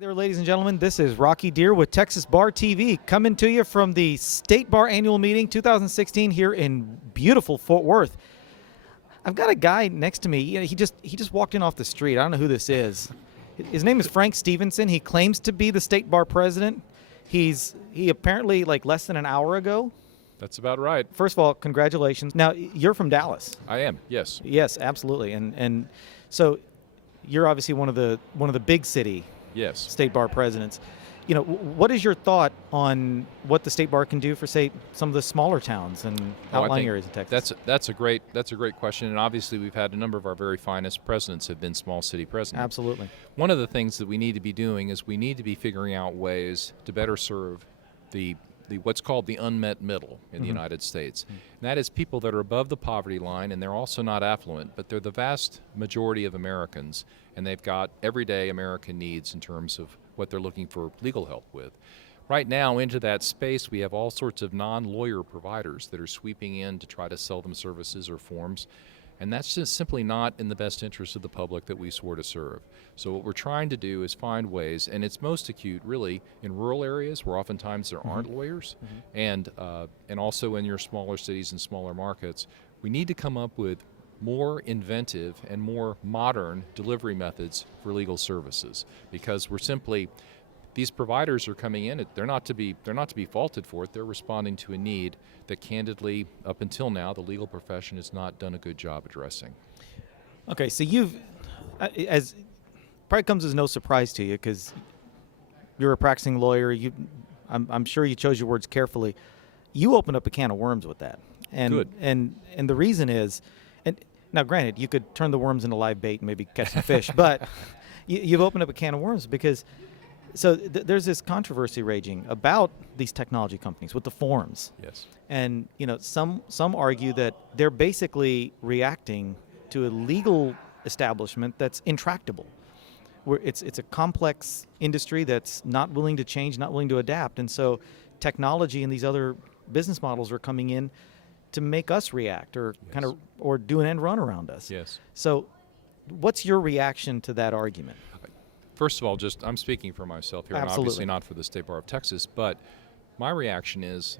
there, ladies and gentlemen. This is Rocky Dhir with Texas Bar TV, coming to you from the State Bar Annual Meeting 2016 here in beautiful Fort Worth. I've got a guy next to me. He just walked in off the street. I don't know who this is. His name is Frank Stevenson. He claims to be the State Bar president. He apparently, like, less than an hour ago. That's about right. First of all, congratulations. Now, you're from Dallas. I am, yes. Yes, absolutely. And so you're obviously one of the big city State Bar presidents. You know, what is your thought on what the State Bar can do for, say, some of the smaller towns and outlying areas of Texas? That's a great question, and obviously we've had a number of our very finest presidents have been small city presidents. Absolutely. One of the things that we need to be doing is we need to be figuring out ways to better serve the what's called the unmet middle in the United States. And that is people that are above the poverty line, and they're also not affluent, but they're the vast majority of Americans, and they've got everyday American needs in terms of what they're looking for legal help with. Right now, into that space, we have all sorts of non-lawyer providers that are sweeping in to try to sell them services or forms, and that's just simply not in the best interest of the public that we swore to serve. So what we're trying to do is find ways, and it's most acute really in rural areas where oftentimes there aren't lawyers, and also in your smaller cities and smaller markets. We need to come up with more inventive and more modern delivery methods for legal services, because we're simply, these providers are coming in, they're not to be faulted for it. They're responding to a need that candidly, up until now, the legal profession has not done a good job addressing. Okay, so as probably comes as no surprise to you because you're a practicing lawyer. I'm sure you chose your words carefully. You opened up a can of worms with that, and Good. and the reason is, and now granted, you could turn the worms into live bait and maybe catch some fish, but you've opened up a can of worms because. So there's this controversy raging about these technology companies with the forms. Yes. And some argue that they're basically reacting to a legal establishment that's intractable. Where it's a complex industry that's not willing to change, not willing to adapt. And so technology and these other business models are coming in to make us react or or do an end run around us. Yes. So what's your reaction to that argument? First of all, I'm speaking for myself here, Absolutely. and obviously not for the State Bar of Texas, but my reaction is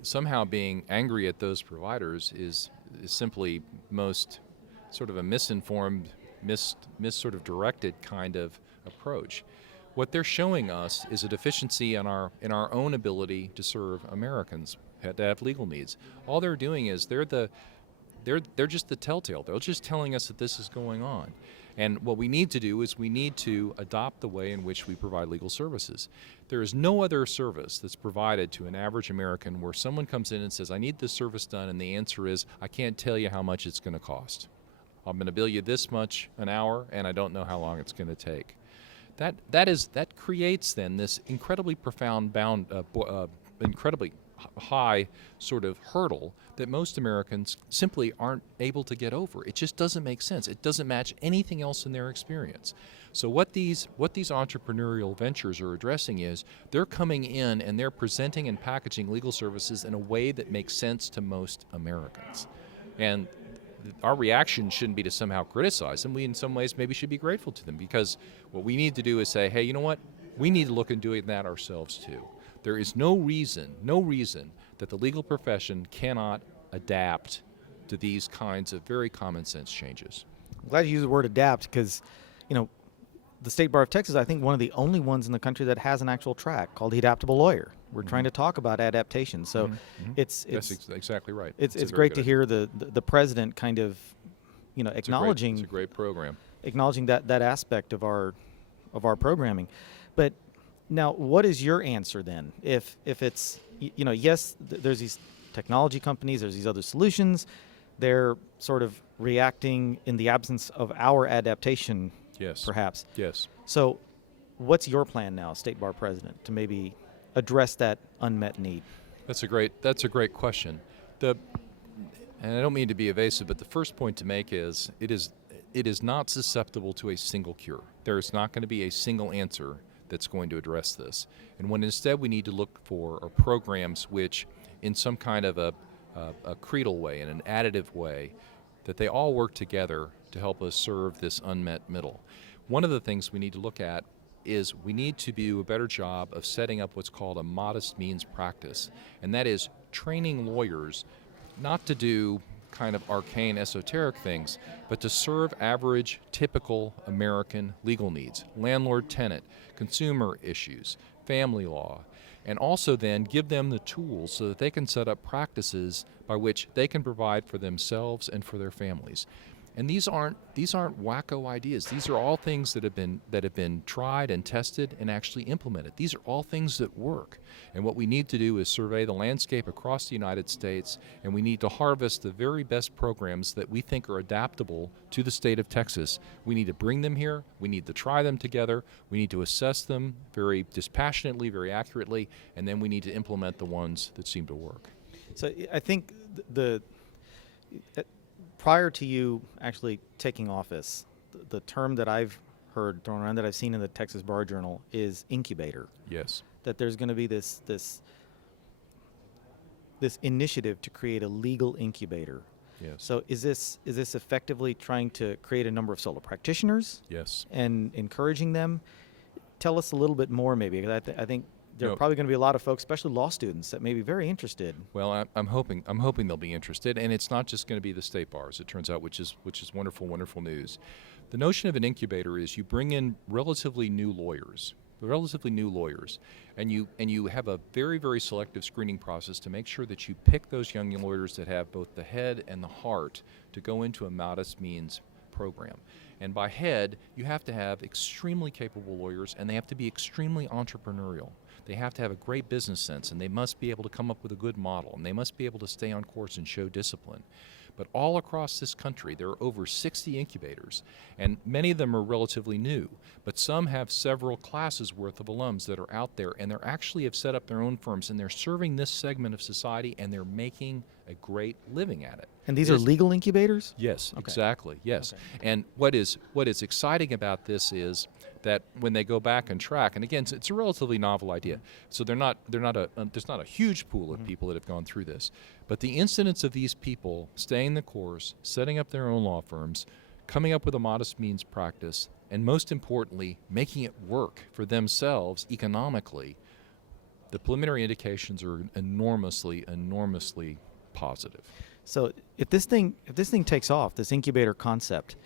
somehow being angry at those providers is simply most sort of a misinformed, sort of directed kind of approach. What they're showing us is a deficiency in our own ability to serve Americans that have legal needs. All they're doing is they're just the telltale. They're just telling us that this is going on. And what we need to do is we need to adopt the way in which we provide legal services. There is no other service that's provided to an average American where someone comes in and says, I need this service done, and the answer is, I can't tell you how much it's going to cost. I'm going to bill you this much an hour, and I don't know how long it's going to take. That creates then this incredibly profound incredibly high sort of hurdle that most Americans simply aren't able to get over. It just doesn't make sense. It doesn't match anything else in their experience. So what these entrepreneurial ventures are addressing is they're coming in and they're presenting and packaging legal services in a way that makes sense to most Americans. And our reaction shouldn't be to somehow criticize them. We in some ways maybe should be grateful to them, because what we need to do is say, hey, you know what? We need to look into doing that ourselves too. There is no reason that the legal profession cannot adapt to these kinds of very common sense changes. I'm glad you used the word adapt because, the State Bar of Texas, I think one of the only ones in the country that has an actual track called the Adaptable Lawyer. We're trying to talk about adaptation. So it's That's exactly right. It's great to hear the president kind of, acknowledging it's a great program. Acknowledging that aspect of our programming. But now, what is your answer then? If it's, yes, there's these technology companies, there's these other solutions, they're sort of reacting in the absence of our adaptation, perhaps. Yes. So what's your plan now, State Bar President, to maybe address that unmet need? That's a great question. And I don't mean to be evasive, but the first point to make is it is not susceptible to a single cure. There is not going to be a single answer that's going to address this. And what instead we need to look for are programs which, in some kind of a creedal way, in an additive way, that they all work together to help us serve this unmet middle. One of the things we need to look at is we need to do a better job of setting up what's called a modest means practice, and that is training lawyers not to do kind of arcane esoteric things, but to serve average, typical American legal needs, landlord-tenant, consumer issues, family law, and also then give them the tools so that they can set up practices by which they can provide for themselves and for their families. And these aren't wacko ideas. These are all things that have been tried and tested and actually implemented. These are all things that work. And what we need to do is survey the landscape across the United States, and we need to harvest the very best programs that we think are adaptable to the state of Texas. We need to bring them here. We need to try them together. We need to assess them very dispassionately, very accurately, and then we need to implement the ones that seem to work. So I think prior to you actually taking office, the term that I've heard thrown around, that I've seen in the Texas Bar Journal, is incubator. Yes. That there's going to be this initiative to create a legal incubator. Yes. So is this effectively trying to create a number of solo practitioners? Yes. And encouraging them? Tell us a little bit more, maybe. I think there are probably going to be a lot of folks, especially law students, that may be very interested. Well, I'm hoping they'll be interested, and it's not just going to be the state bars, it turns out, which is wonderful news. The notion of an incubator is you bring in relatively new lawyers, and you have a very, very selective screening process to make sure that you pick those young lawyers that have both the head and the heart to go into a modest means program. And by head, you have to have extremely capable lawyers, and they have to be extremely entrepreneurial. They have to have a great business sense, and they must be able to come up with a good model, and they must be able to stay on course and show discipline. But all across this country, there are over 60 incubators, and many of them are relatively new, but some have several classes worth of alums that are out there, and they actually have set up their own firms, and they're serving this segment of society, and they're making a great living at it. And these are legal incubators? Yes, okay. Exactly, yes. Okay. And what is exciting about this is that when they go back and track, and again, it's a relatively novel idea, so there's not a huge pool of people that have gone through this, but the incidence of these people staying the course, setting up their own law firms, coming up with a modest means practice, and most importantly, making it work for themselves economically, the preliminary indications are enormously positive. So if this thing takes off, this incubator concept,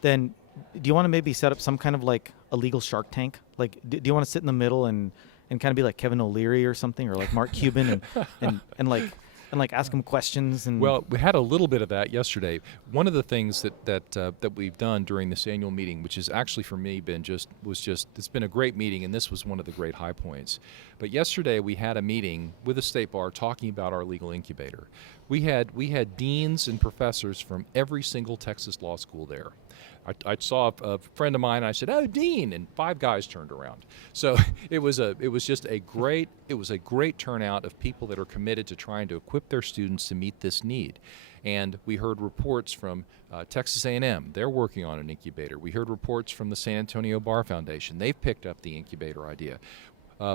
then do you want to maybe set up some kind of like a legal Shark Tank? Like, do you want to sit in the middle and kind of be like Kevin O'Leary or something, or like Mark Cuban and like ask him questions? And well, we had a little bit of that yesterday. One of the things that we've done during this annual meeting, which has actually for me it's been a great meeting, and this was one of the great high points. But yesterday we had a meeting with the State Bar talking about our legal incubator. We had deans and professors from every single Texas law school there. I saw a friend of mine, and I said, "Oh, Dean," and 5 guys turned around. So it was a great turnout of people that are committed to trying to equip their students to meet this need. And we heard reports from Texas A&M. They're working on an incubator. We heard reports from the San Antonio Bar Foundation. They've picked up the incubator idea.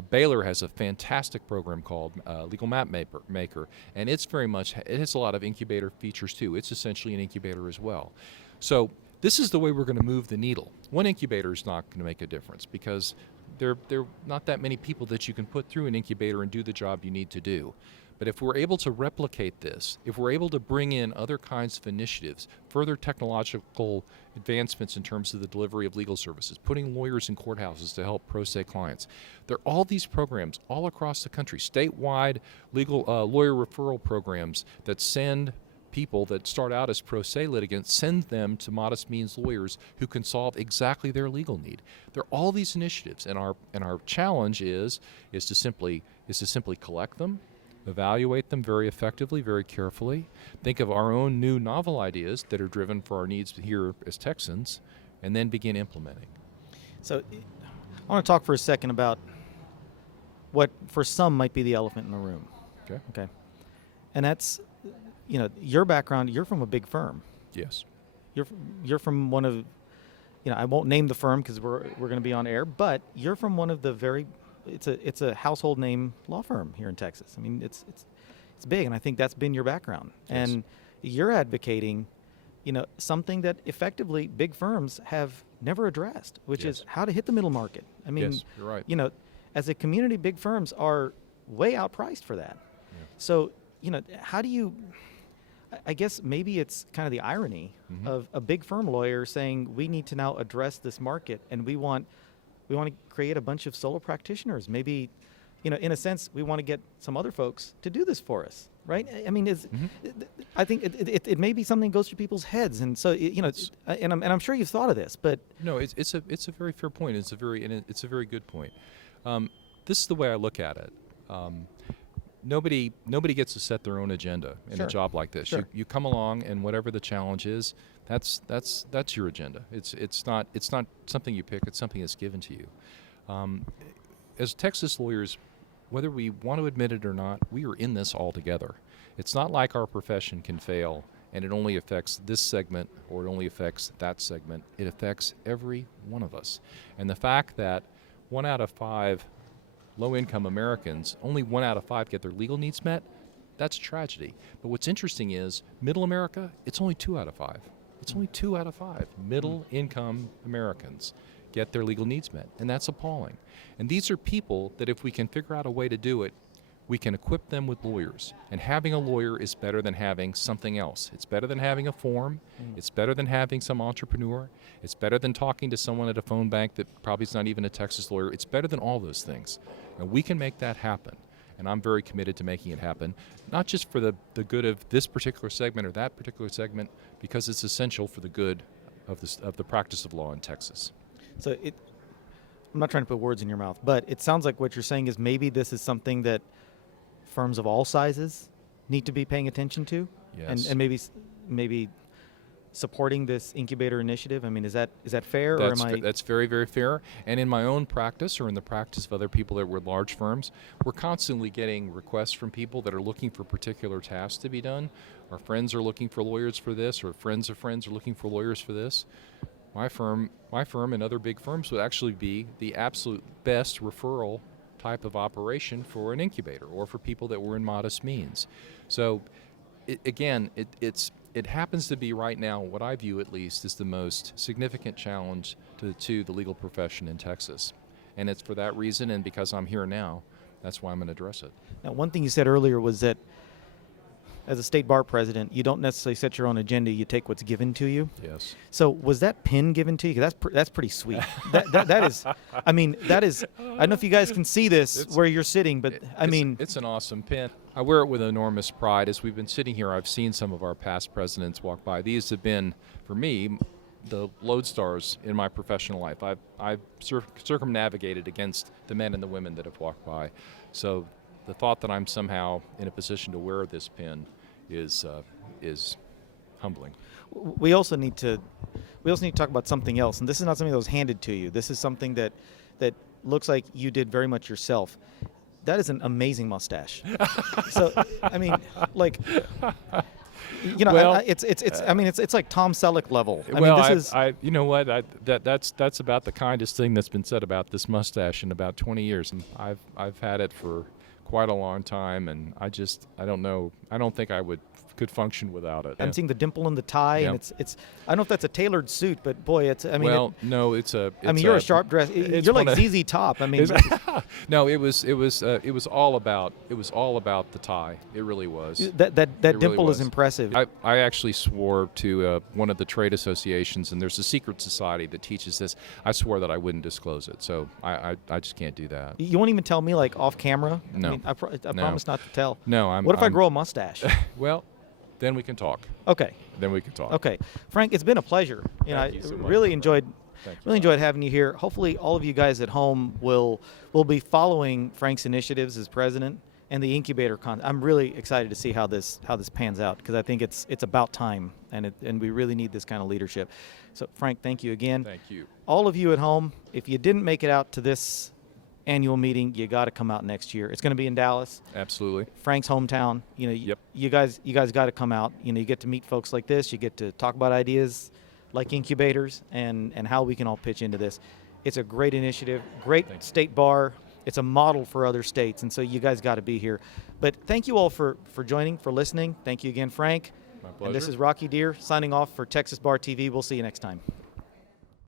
Baylor has a fantastic program called Legal Map Maker, and it has a lot of incubator features too. It's essentially an incubator as well. So this is the way we're going to move the needle. One incubator is not going to make a difference because there are not that many people that you can put through an incubator and do the job you need to do. But if we're able to replicate this, if we're able to bring in other kinds of initiatives, further technological advancements in terms of the delivery of legal services, putting lawyers in courthouses to help pro se clients, there are all these programs all across the country, statewide legal lawyer referral programs that send people that start out as pro se litigants, send them to modest means lawyers who can solve exactly their legal need. There are all these initiatives, and our challenge is to simply collect them, evaluate them very effectively, very carefully, think of our own new novel ideas that are driven for our needs here as Texans, and then begin implementing. So I want to talk for a second about what for some might be the elephant in the room. Okay. And that's, your background, you're from a big firm. Yes. You're from one of, I won't name the firm because we're going to be on air, but you're from one of the it's a household name law firm here in Texas. I mean, it's big, and I think that's been your background. Yes. And you're advocating, something that effectively big firms have never addressed, which Yes. is how to hit the middle market. I mean, Yes, you're right. As a community, big firms are way outpriced for that. Yeah. So, how do you, I guess maybe it's kind of the irony Mhm. of a big firm lawyer saying we need to now address this market and we want to create a bunch of solo practitioners. Maybe, in a sense, we want to get some other folks to do this for us, right? I mean, I think it may be something that goes through people's heads, and so and I'm sure you've thought of this, but No, it's a very fair point. It's a very good point. This is the way I look at it. Nobody gets to set their own agenda in Sure. a job like this. Sure. You come along, and whatever the challenge is, that's your agenda. It's not something you pick. It's something that's given to you. As Texas lawyers, whether we want to admit it or not, we are in this all together. It's not like our profession can fail and it only affects this segment or it only affects that segment. It affects every one of us. And the fact that 1 out of 5 low-income Americans, only 1 out of 5 get their legal needs met, that's tragedy. But what's interesting is middle America, it's only 2 out of 5. It's only 2 out of 5 middle-income Americans get their legal needs met, and that's appalling. And these are people that if we can figure out a way to do it, we can equip them with lawyers. And having a lawyer is better than having something else. It's better than having a form. It's better than having some entrepreneur. It's better than talking to someone at a phone bank that probably is not even a Texas lawyer. It's better than all those things. And we can make that happen. And I'm very committed to making it happen, not just for the good of this particular segment or that particular segment, because it's essential for the good of the practice of law in Texas. so I'm not trying to put words in your mouth, but it sounds like what you're saying is maybe this is something that firms of all sizes need to be paying attention to, Yes. and maybe supporting this incubator initiative. I mean, is that fair, or am I? That's very, very fair. And in my own practice or in the practice of other people that were large firms, we're constantly getting requests from people that are looking for particular tasks to be done. Our friends are looking for lawyers for this, or friends of friends are looking for lawyers for this. My firm and other big firms would actually be the absolute best referral type of operation for an incubator or for people that were in modest means. So it happens to be right now what I view at least is the most significant challenge to the legal profession in Texas. And it's for that reason, and because I'm here now, that's why I'm going to address it. Now, one thing you said earlier was that as a state bar president, you don't necessarily set your own agenda, you take what's given to you. Yes. So was that pin given to you? 'Cause that's pretty sweet. that is, I mean, that is, I don't know if you guys can see this where you're sitting, but it's an awesome pin. I wear it with enormous pride. As we've been sitting here, I've seen some of our past presidents walk by. These have been, for me, the lodestars in my professional life. I've circumnavigated against the men and the women that have walked by. So the thought that I'm somehow in a position to wear this pin is humbling. we also need to talk about something else, and this is not something that was handed to you. This is something that looks like you did very much yourself. That is an amazing mustache. So, I mean, like, Well, it's like Tom Selleck level. You know what? That's about the kindest thing that's been said about this mustache in about 20 years. And I've had it for quite a long time, and I don't know. I don't think I could function without it. I'm seeing the dimple in the tie, Yeah. and it's. I don't know if that's a tailored suit, but boy, it's. I mean, no, it's a. you're a sharp dress. You're like ZZ Top. I mean, no, it was all about the tie. It really was. that really dimple was. is impressive. I actually swore to one of the trade associations, and there's a secret society that teaches this. I swore that I wouldn't disclose it, so I just can't do that. You won't even tell me, like, off camera? No. I mean, I promise not to tell. No, What if I grow a mustache? Well, then we can talk. Okay. Then we can talk. Okay. Frank, it's been a pleasure. Thank you so much. Really enjoyed Thank you. really enjoyed having you here. Hopefully all of you guys at home will be following Frank's initiatives as president and the incubator I'm really excited to see how this pans out, because I think it's about time, and we really need this kind of leadership. So Frank, thank you again. Thank you. All of you at home, if you didn't make it out to this annual meeting, you got to come out next year. It's going to be in Dallas, Absolutely. Frank's hometown. Yep. You guys got to come out. You get to meet folks like this. You get to talk about ideas like incubators and how we can all pitch into this. It's a great initiative, great Thank you. state bar. It's a model for other states, and so you guys got to be here. But thank you all for joining, for listening. Thank you again, Frank. My pleasure. And this is Rocky Dhir signing off for Texas Bar TV. We'll see you next time.